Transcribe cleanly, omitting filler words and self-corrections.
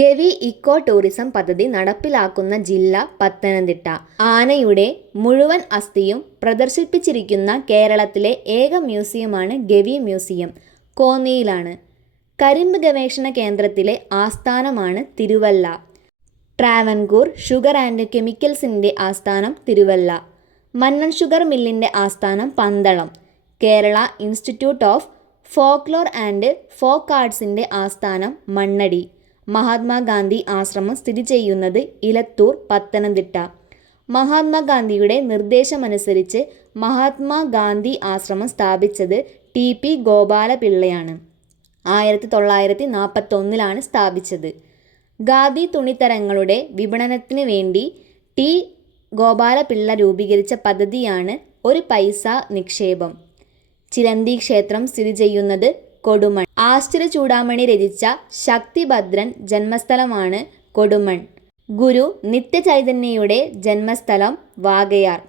Gavi eco tourism പദ്ധതി നടപ്പിലാക്കുന്ന ജില്ല പത്തനംതിട്ട. ആനയുടെ മുഴുവൻ അസ്ഥിയും പ്രദർശിപ്പിച്ചിരിക്കുന്ന കേരളത്തിലെ ഏക മ്യൂസിയമാണ് ഗവി മ്യൂസിയം. കോന്നിയിലാണ്. കരിമ്പ് ഗവേഷണ കേന്ദ്രത്തിലെ ആസ്ഥാനമാണ് തിരുവല്ല. ട്രാവൻകൂർ ഷുഗർ ആൻഡ് കെമിക്കൽസിൻ്റെ ആസ്ഥാനം തിരുവല്ല. മന്നൻ ഷുഗർ മില്ലിൻ്റെ ആസ്ഥാനം Pandalam. Kerala institute of folklore and folk ആർട്സിൻ്റെ ആസ്ഥാനം മണ്ണടി. മഹാത്മാഗാന്ധി ആശ്രമം സ്ഥിതി ചെയ്യുന്നത് ഇലത്തൂർ, പത്തനംതിട്ട. മഹാത്മാഗാന്ധിയുടെ നിർദ്ദേശമനുസരിച്ച് മഹാത്മാഗാന്ധി ആശ്രമം സ്ഥാപിച്ചത് ടി. പി. ഗോപാലപിള്ളയാണ്. 1941 സ്ഥാപിച്ചത്. ഖാദി തുണിത്തരങ്ങളുടെ വിപണനത്തിന് വേണ്ടി ടി. ഗോപാലപിള്ള രൂപീകരിച്ച പദ്ധതിയാണ് ഒരു പൈസ നിക്ഷേപം. ചിലന്തി ക്ഷേത്രം സ്ഥിതി ചെയ്യുന്നത് കൊടുമൺ. ആശ്ചര്യ ചൂഡാമണി രചിച്ച ശക്തിഭദ്രൻ ജന്മസ്ഥലമാണ് കൊടുമൺ. ഗുരു നിത്യചൈതന്യയുടെ ജന്മസ്ഥലം വാകയാർ.